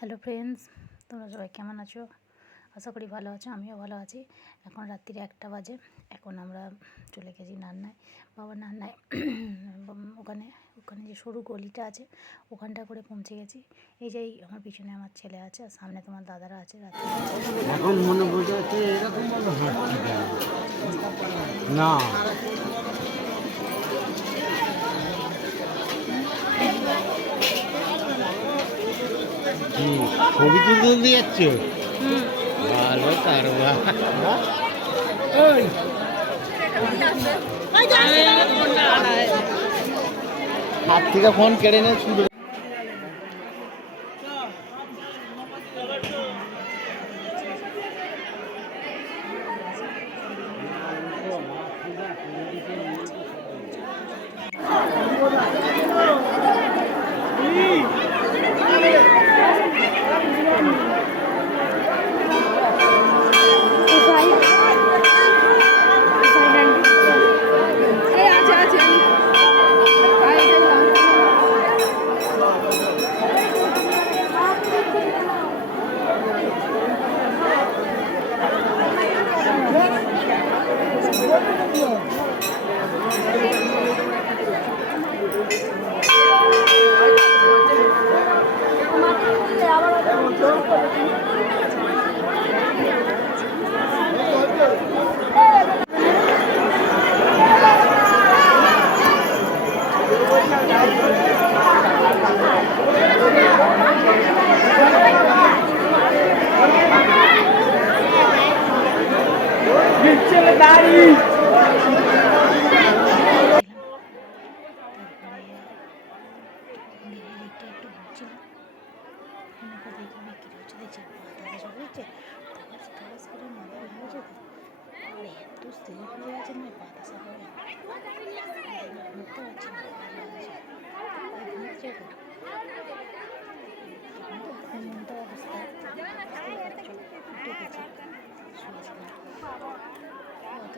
Hello friends, তোমরা সবাই কেমন আছো? আশা করি ভালো আছো। আমিও ভালো আছি। এখন রাত্রিরে 1টা বাজে। এখন আমরা চলে গেছি নান্নায়, বাবার নান্নায়। ওখানে ওখানে যে সরু গলিটা আছে ওখানটা করে পৌঁছে গেছি। এই যে আমার পিছনে আমার ছেলে আছে আর সামনে তোমার দাদারা আছে। এখন মনে বুঝে এরকম না ছবি তুলতে যাচ্ছ? ভালো কারবার। হাত থেকে ফোন কেড়ে নিয়ে শুরু।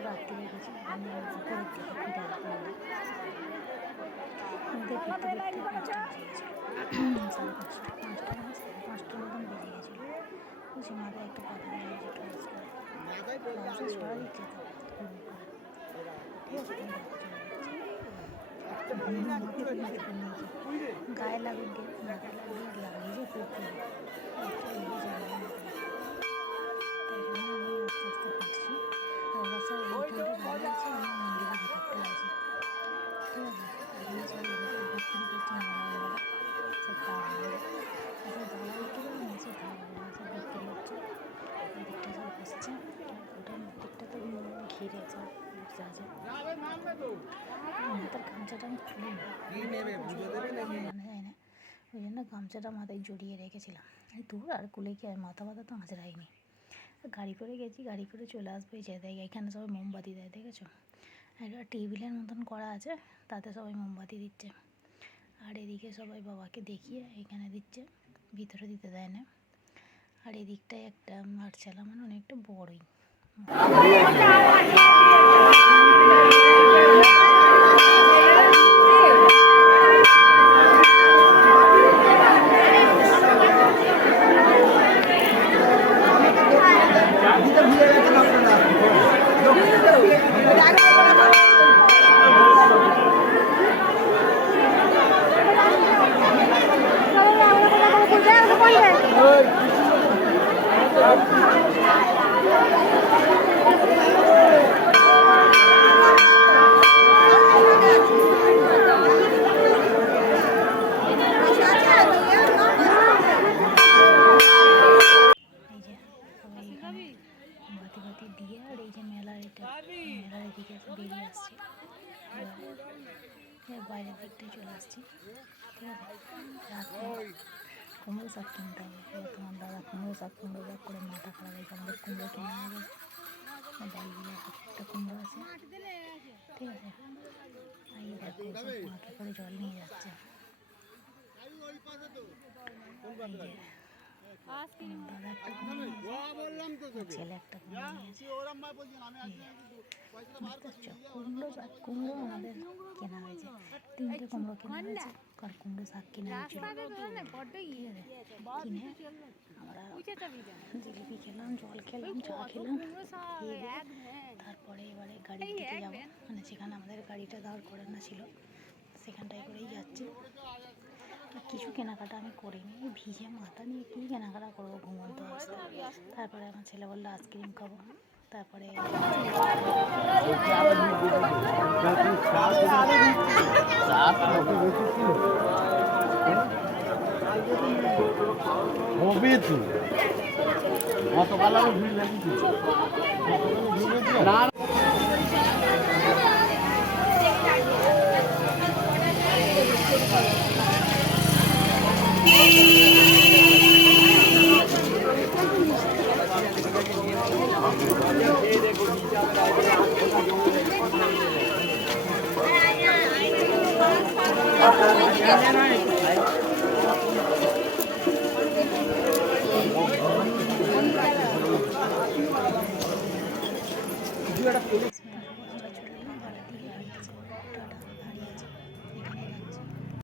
রাত্রি গেছি উপরের দিকে ফিরে আসবো। ফিরতে ফিরতে 5টা বেজে গেছে, 5:30 5টার মতন বেজে গেছিলো। বলছি মাথায় একটু কথা বলে গেছে ট্রান্স করে সরা দিচ্ছে তো গায়ে লাগুক গে, মাথায় লাগলে লাগিয়ে যে করতে হবে। তাই জন্য আমি আস্তে আস্তে হাঁটছি। রাস্তায় এইখানটা দাঁড়িয়ে আছি, আমি মন্দিরের ভিতরটা আছি। ঠিক আছে, এখানে সব এদিকে বিক্রি করছে নানানভাবে সব দালাল, সব দালাল কী বলে না, সব ধাবাগুলো সব বিক্রি হচ্ছে। এদিকটা সব বসছে, ওটার দিকটা তো ঘিরে সব বসে আছে। মাথার গামছাটা আমি খুলি না, মানে যায় না, ওই জন্য গামছাটা মাথায় জড়িয়ে রেখেছিলাম। দূর আর কুলে কি আর মাথা ব্যথা তো আঁচড়াইনি। গাড়ি করে গেছি, গাড়ি করে চলে আসবো। এই যে দেখ এখানে সবাই মোমবাতি দেয়, দেখেছো? একটা টেবিলের মতন করা আছে, তাতে সবাই মোমবাতি দিচ্ছে। আর এদিকে সবাই বাবাকে দেখিয়ে এখানে দিচ্ছে, ভিতরে দিতে দেয় না। আর এদিকটায় একটা আটচালা, মানে অনেকটা বড়ই। বাতি দিয়ে আর এই যে মেলার এদিকে বেরিয়ে আসছি, বাইরের দিকটায় চলে আসছি। ঠিক আছে, রাত্রে কুমড়ো শাক কিনতে হবে। তোমার দাদা কুমড়ো শাক করে মাথা খারাপ হয়েছে, আমাদের কুমড়ো কিনে নিয়ে গেছে। বাড়িগুলো একটা কুমড়ো আছে, ঠিক আছে। এই দেখো সব মাঠে করে জল নিয়ে যাচ্ছে। দাদা একটা কুমড়ো নিয়েছে, আর ছেলে একটা কুমড়ো নিয়েছে। বুঝতে পারছো, কুমড়ো আমাদের কেনা হয়েছে, 3টে কুমড়ো কেনা হয়েছে, আর কুমড়ো শাক কিনে হয়েছিল। কিনে আমরা জিলিপি খেলাম, জল খেলাম, চা খেলাম, খেয়ে দিয়ে তারপরে এবারে গাড়ির দিকে যাবো, মানে যেখানে আমাদের গাড়িটা দাঁড় করানো ছিল সেখানটায় করেই যাচ্ছি। আর কিছু কেনাকাটা আমি করিনি, এই ভিজে মাথা নিয়ে কী কেনাকাটা করবো ঘুমন্ত আসতে। তারপরে আমার ছেলে বললো আইসক্রিম খাবো, তারপরে হবে তো গতকাল আরো ভিড় লাগিয়েছে না।